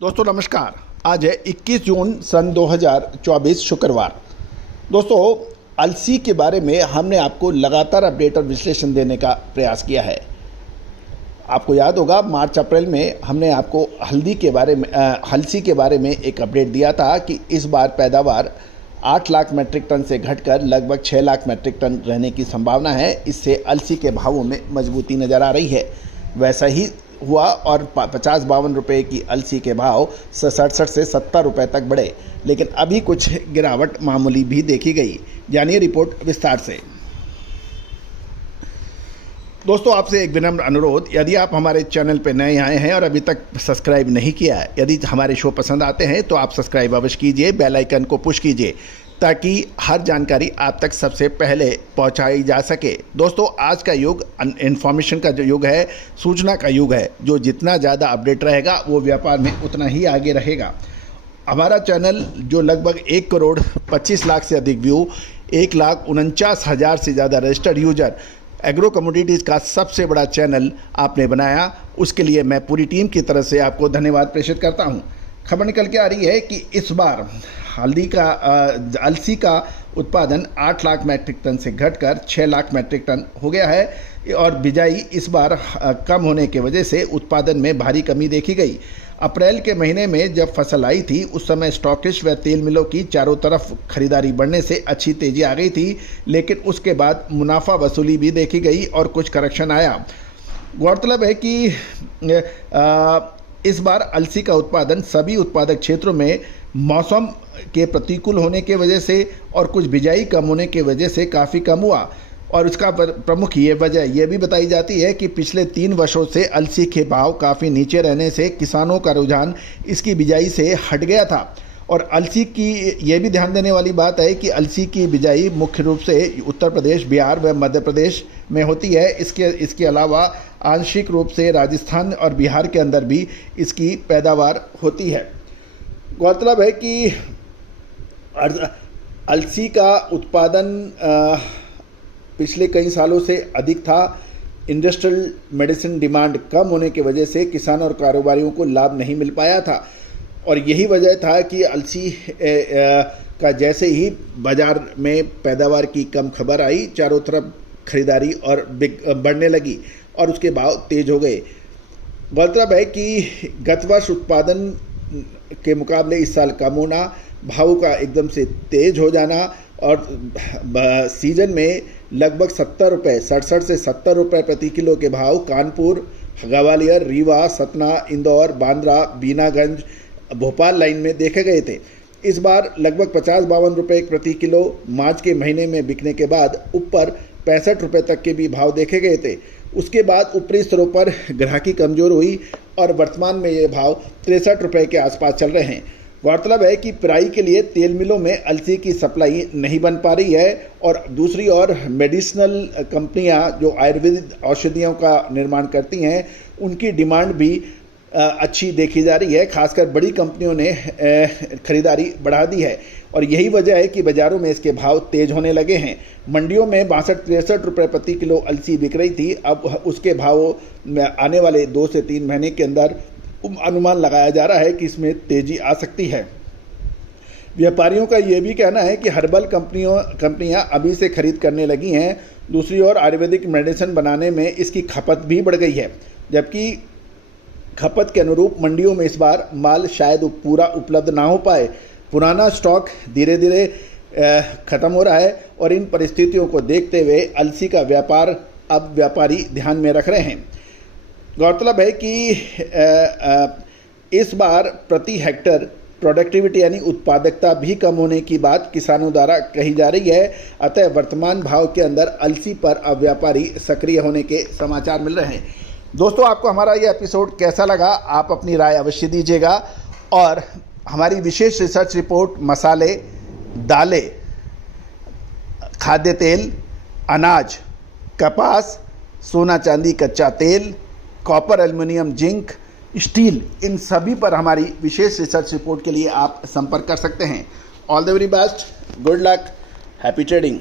दोस्तों नमस्कार। आज है 21 जून सन 2024 शुक्रवार। दोस्तों अलसी के बारे में हमने आपको लगातार अपडेट और विश्लेषण देने का प्रयास किया है। आपको याद होगा मार्च अप्रैल में हमने आपको हल्सी के बारे में एक अपडेट दिया था कि इस बार पैदावार 8 लाख मीट्रिक टन से घटकर लगभग 6 लाख मीट्रिक टन रहने की संभावना है। इससे अलसी के भावों में मजबूती नज़र आ रही है। वैसा ही हुआ और 50-52 रुपये की अलसी के भाव 67 से 70 रुपये तक बढ़े, लेकिन अभी कुछ गिरावट मामूली भी देखी गई। जानिए रिपोर्ट विस्तार से। दोस्तों आपसे एक विनम्र अनुरोध, यदि आप हमारे चैनल पर नए आए हैं और अभी तक सब्सक्राइब नहीं किया है, यदि हमारे शो पसंद आते हैं तो आप सब्सक्राइब अवश्य कीजिए, बेल आइकन को पुश कीजिए ताकि हर जानकारी आप तक सबसे पहले पहुंचाई जा सके। दोस्तों आज का युग इन्फॉर्मेशन का जो युग है, सूचना का युग है। जो जितना ज़्यादा अपडेट रहेगा वो व्यापार में उतना ही आगे रहेगा। हमारा चैनल जो लगभग 1 करोड़ 25 लाख से अधिक व्यू, 1,49,000 से ज़्यादा रजिस्टर्ड यूजर, एग्रो कमोडिटीज़ का सबसे बड़ा चैनल आपने बनाया, उसके लिए मैं पूरी टीम की तरफ से आपको धन्यवाद प्रेषित करता हूं। खबर निकल के आ रही है कि इस बार अलसी का उत्पादन 8 लाख मीट्रिक टन से घटकर 6 लाख मीट्रिक टन हो गया है और बिजाई इस बार कम होने की वजह से उत्पादन में भारी कमी देखी गई। अप्रैल के महीने में जब फसल आई थी उस समय स्टॉकिस्ट व तेल मिलों की चारों तरफ खरीदारी बढ़ने से अच्छी तेजी आ गई थी, लेकिन उसके बाद मुनाफा वसूली भी देखी गई और कुछ करेक्शन आया। गौरतलब है कि इस बार अलसी का उत्पादन सभी उत्पादक क्षेत्रों में मौसम के प्रतिकूल होने के वजह से और कुछ बिजाई कम होने के वजह से काफ़ी कम हुआ और उसका प्रमुख वजह यह भी बताई जाती है कि पिछले 3 वर्षों से अलसी के भाव काफ़ी नीचे रहने से किसानों का रुझान इसकी बिजाई से हट गया था। और अलसी की ये भी ध्यान देने वाली बात है कि अलसी की बिजाई मुख्य रूप से उत्तर प्रदेश, बिहार व मध्य प्रदेश में होती है। इसके अलावा आंशिक रूप से राजस्थान और बिहार के अंदर भी इसकी पैदावार होती है। गौरतलब है कि अलसी का उत्पादन पिछले कई सालों से अधिक था। इंडस्ट्रियल मेडिसिन डिमांड कम होने की वजह से किसानों और कारोबारियों को लाभ नहीं मिल पाया था और यही वजह था कि अलसी का जैसे ही बाज़ार में पैदावार की कम खबर आई, चारों तरफ खरीदारी और बढ़ने लगी और उसके भाव तेज हो गए। गौरतलब है कि गत वर्ष उत्पादन के मुकाबले इस साल कम होना, भाव का एकदम से तेज हो जाना और सीजन में लगभग 67 से 70 रुपये प्रति किलो के भाव कानपुर, ग्वालियर, रीवा, सतना, इंदौर, बांद्रा, बीनागंज, भोपाल लाइन में देखे गए थे। इस बार लगभग 50-52 रुपये प्रति किलो मार्च के महीने में बिकने के बाद ऊपर 65 रुपये तक के भी भाव देखे गए थे। उसके बाद ऊपरी स्तरों पर ग्राहकी कमज़ोर हुई और वर्तमान में ये भाव 63 रुपये के आसपास चल रहे हैं। गौरतलब है कि पेराई के लिए तेल मिलों में अलसी की सप्लाई नहीं बन पा रही है और दूसरी ओर मेडिसिनल कंपनियां जो आयुर्वेदिक औषधियों का निर्माण करती हैं उनकी डिमांड भी अच्छी देखी जा रही है। खासकर बड़ी कंपनियों ने खरीदारी बढ़ा दी है और यही वजह है कि बाज़ारों में इसके भाव तेज होने लगे हैं। मंडियों में 62-63 रुपये प्रति किलो अलसी बिक रही थी, अब उसके भाव आने वाले 2 से 3 महीने के अंदर अनुमान लगाया जा रहा है कि इसमें तेजी आ सकती है। व्यापारियों का ये भी कहना है कि हर्बल कंपनियां अभी से खरीद करने लगी हैं। दूसरी ओर आयुर्वेदिक मेडिसिन बनाने में इसकी खपत भी बढ़ गई है, जबकि खपत के अनुरूप मंडियों में इस बार माल शायद पूरा उपलब्ध ना हो पाए। पुराना स्टॉक धीरे धीरे ख़त्म हो रहा है और इन परिस्थितियों को देखते हुए अलसी का व्यापार अब व्यापारी ध्यान में रख रहे हैं। गौरतलब है कि इस बार प्रति हेक्टर प्रोडक्टिविटी यानी उत्पादकता भी कम होने की बात किसानों द्वारा कही जा रही है। अतः वर्तमान भाव के अंदर अलसी पर अब व्यापारी सक्रिय होने के समाचार मिल रहे हैं। दोस्तों आपको हमारा ये एपिसोड कैसा लगा, आप अपनी राय अवश्य दीजिएगा और हमारी विशेष रिसर्च रिपोर्ट मसाले, दालें, खाद्य तेल, अनाज, कपास, सोना चांदी, कच्चा तेल, कॉपर, एल्युमिनियम, जिंक, स्टील, इन सभी पर हमारी विशेष रिसर्च रिपोर्ट के लिए आप संपर्क कर सकते हैं। All the very best, good luck, happy trading.